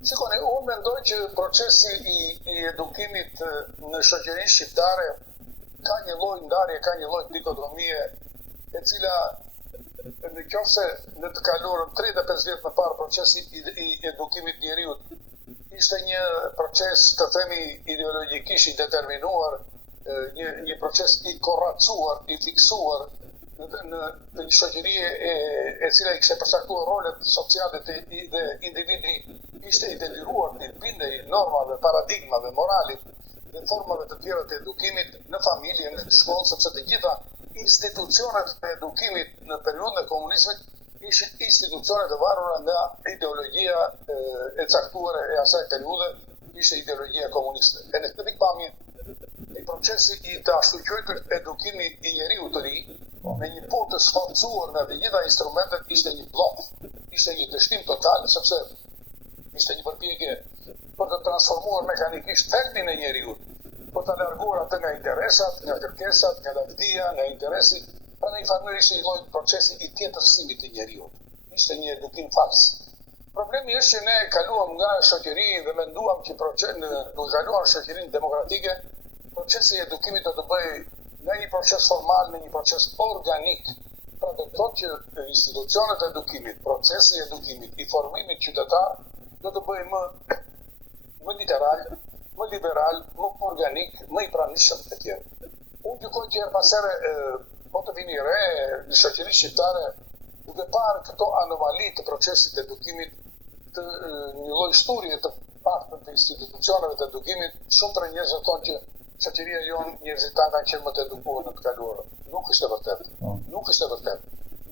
Shikoni, unë mendoj që procesi i edukimit në shoqërinë shqiptare ka një lloj ndarje, ka një lloj dikotomie, e cila në qofse në të kaluarën 35 vjet më parë procesi i edukimit njeriut ishte një proces, të themi, ideologjikisht i determinuar, një proces i korracuar, i fiksuar në një shoqëri e cila i kishte përcaktuar rolet sociale dhe individi ishte i detyruar të bindej normave, paradigmave, moralit dhe formave të tjera të edukimit në familje, në shkollë, sepse të gjitha institucionet e edukimit në periudhën e komunizmit ishin institucione të varura nga ideologjia e caktuar e asaj periudhe, ishte ideologjia komuniste. E në këtë pikpamje, i procesi i të ashtu quajtur edukimi i njeriut të ri, me një punë të sforcuar nga të gjitha instrumentet, ishte një blok, ishte një dështim total, sepse ishte një përpjekje për të transformuar mekanikisht thelbin e njeriut, për të larguar atë nga interesat, nga kërkesat, nga lavdia, nga interesi, pra në një farë ishte një lloj procesi i tjetërsimit të njeriut. Ishte një edukim fals. Problemi është që ne kaluam nga shoqëri dhe menduam që duke kaluar në shoqërinë demokratike, procesi i edukimit do të bëjë nga një proces formal në një proces organik. Pra do të thotë që institucionet e edukimit, procesi i edukimit, i formimit qytetar do të bëjë më literal, më liberal, më organik, më i pranishëm e tjerë. Unë gjykoj që herë pas here po të vini re në shoqërinë shqiptare, duke parë këto anomali të procesit të edukimit, të një lloj shturje të paktën të institucioneve të edukimit, shumë për njerëzit thonë që shoqëria jonë, njerëzit tanë kanë qenë më të edukuar në të kaluarën. Nuk është e vërtetë. Nuk është e vërtetë.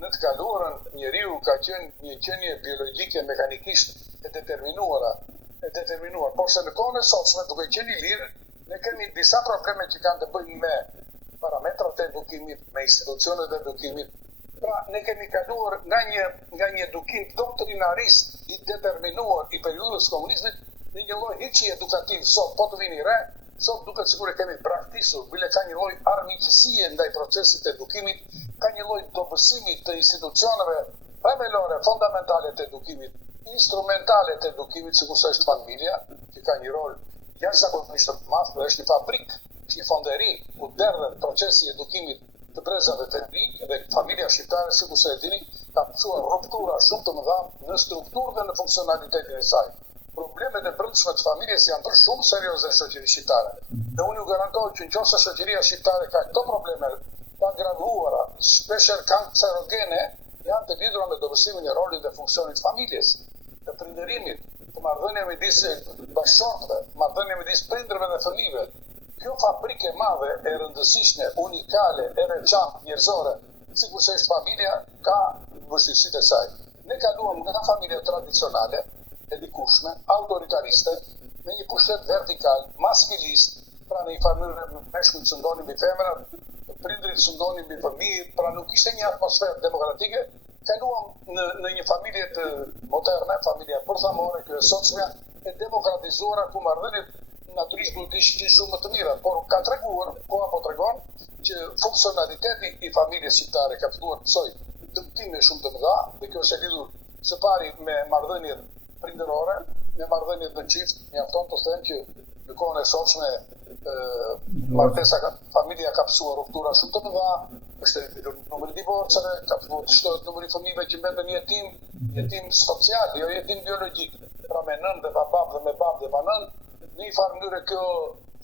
Në të kaluarën njeriu ka qenë një qenie biologjike mekanikisht e determinuar, por se në kohën e sotshme, duke qenë i lirë, ne kemi disa probleme që kanë të bëjnë me parametrat e edukimit, me institucionet e edukimit. Pra, ne kemi kaluar nga një edukim doktrinarist i determinuar i periudhës komunizmit në një lloj hiçi edukativ. Sot, po të vini re, sot duket sikur e kemi braktisur, bile ka një lloj armiqësie ndaj procesit të edukimit, ka një lloj dobësimi të institucioneve themelore, fundamentale të edukimit, instrumentale të edukimit, sikurse është familja, që ka një rol jashtëzakonisht të madh, dhe është një fabrikë, është një fonderi ku derdhet procesi i edukimit të brezave të ri, dhe familja shqiptare, sikurse e dini, ka mësuar ruptura shumë të mëdha në strukturë dhe në funksionalitetin e saj. Problemet e brendshme të familjes janë për shumë serioze në shoqërinë shqiptare. Dhe unë ju garantoj që nëse shoqëria shqiptare ka këto probleme të agravuara, shpeshherë kancerogene, janë të lidhura me dobësimin e rolit dhe funksionit të familjes, të prindërimit, të marrëdhënieve midis bashkëshortëve, marrëdhënieve midis prindërve dhe fëmijëve. Kjo fabrikë e madhe, e rëndësishme, unikale, e veçantë, njerëzore, sikurse është familja, ka vështirësitë e saj. Ne kaluam nga familje tradicionale, e dikushme, autoritariste, me një pushtet vertikal, maskilist, pra në një farë meshkujt sundonin mbi femrat, prindrit sundonin mbi fëmijët, pra nuk ishte një atmosferë demokratike. Kaluam në një familje të moderne, familja përthamore, kjo e sotshme, e demokratizuara, ku marrëdhëniet natyrisht duhet të ishin shumë më të mira, por ka treguar, koha po tregon, që funksionaliteti i familjes shqiptare ka filluar të mësoj dëmtime shumë të mëdha, dhe kjo është e lidhur së pari me marrëdhëniet prindërore, me marrëdhëniet në çift. Mjafton të them që në kohën e sotshme familja ka pësuar ruptura shumë të mëdha, është numri i divorceve, ka filluar të shtohet numri i fëmijëve që mbeten jetim social, jo jetim biologjik, pra me nën dhe pa bab dhe me bab dhe pa nën. Në një farë mënyrë kjo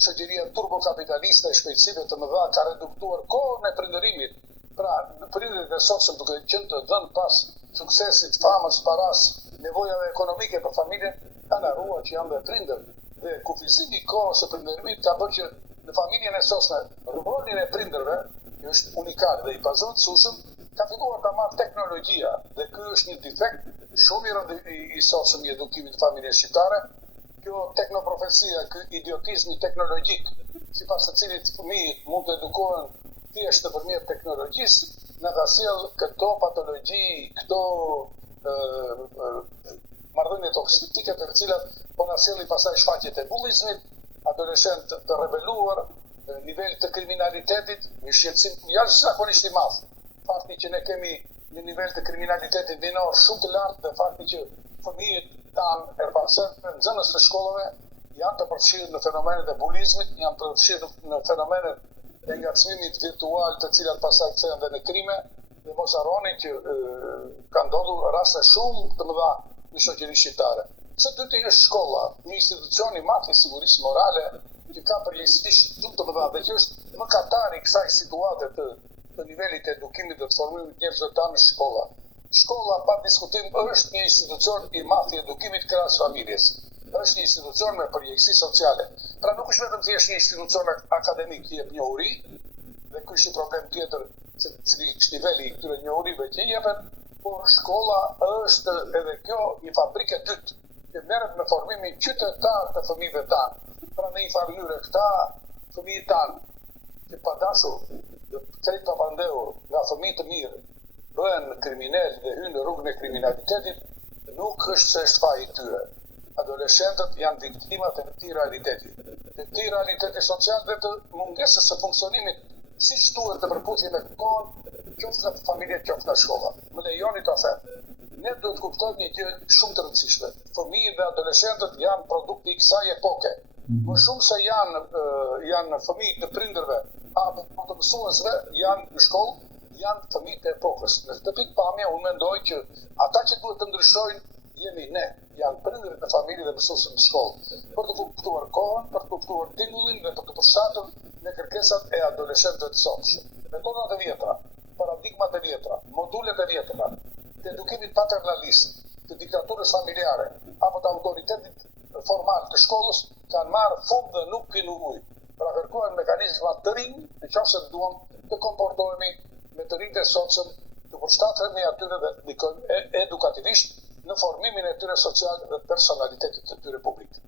shoqëria turbokapitaliste e shpejtësive të mëdha ka reduktuar kohën e prindërimit. Pra, prindërit e sotshëm duke qenë të dhënë pas suksesit, famës, paras, nevojave ekonomike për familjen, kanë harruar që janë dhe prindër. Dhe kufizimi i kohës së prindërimit ka bërë që në familjen e sotshme rolin e prindërve, që është unikal dhe i pazotësueshëm, ka filluar ta marrë teknologjia, dhe ky është një defekt shumë i rëndë i sotshëm i edukimit të familjes shqiptare. Kjo teknoprofesia, ky idiotizmi teknologjik, sipas të cilit fëmijët mund të edukohen thjesht nëpërmjet teknologjisë, na ka sjell këto patologji, këto marrëdhënie toksike të cilat po na sjellin pastaj shfaqjet e bullizmit, adoleshentë të rebeluar, nivel të kriminalitetit, një shqetësim jashtëzakonisht i madh. Fakti që ne kemi një nivel të kriminalitetit minor shumë të lartë, dhe fakti që fëmijët tanë e pasën nxënës të shkollave janë të përfshirë në fenomenet e bulizmit, janë të përfshirë në fenomenet e ngacmimit virtual të cilat pasaj kthehen dhe në krime, dhe mos harroni që ka ndodhur raste shumë të mëdha në shoqërinë shqiptare. Së dyti është shkolla, një institucion i madh i sigurisë morale që ka përgjegjësi shumë të mëdha dhe që është mëkatari i kësaj situate të nivelit të edukimit dhe të formimit njerëzve tanë në shkolla. Shkolla pa diskutim është një institucion i madh i edukimit krahas familjes. Është një institucion me përgjegjësi sociale. Pra nuk është vetëm thjesht një institucion akademik që jep njohuri, dhe ky është një problem tjetër se cili është niveli i këtyre njohurive që jepet, por shkolla është edhe kjo një fabrikë e dytë që merret me formimin qytetar të fëmijëve tanë. Pra në një farë mënyrë këta fëmijët tanë që pa dashur, krejt pa pandehur nga fëmijë të mirë bëhen kriminal dhe hynë në rrugën e kriminalitetit, nuk është se është faji i tyre. Adoleshentët janë viktimat e këtij realiteti. Të këtij realiteti social dhe të mungesës së funksionimit siç duhet të përputhje me kohën, qoftë nga familjet, qoftë nga shkolla. Më lejoni ta them. Ne duhet të kuptojmë një gjë shumë të rëndësishme. Fëmijët dhe adoleshentët janë produkti i kësaj epoke. Më shumë se janë fëmijë të prindërve apo të mësuesve, janë në shkollë, janë fëmijë të epokës. Në këtë pikpamje unë mendoj që ata që duhet të ndryshojnë jemi ne, janë prindërit në familje dhe mësuesit në shkollë, për të kuptuar kohën, për të kuptuar tingullin dhe për të përshtatur në kërkesat e adoleshentëve të sotshëm. Metodat e vjetra, paradigmat e vjetra, modulet e vjetra, të edukimit paternalist, të diktaturës familjare, apo të autoritetit formal të shkollës kanë marrë fund dhe nuk pinu ujë. Pra kërkohen mekanizma të rinj, nëse duam të komportohemi me të rinjtë e sotshëm, të përshtatemi atyre dhe ndikojmë edukativisht në formimin e tyre social dhe personalitetit të tyre publik.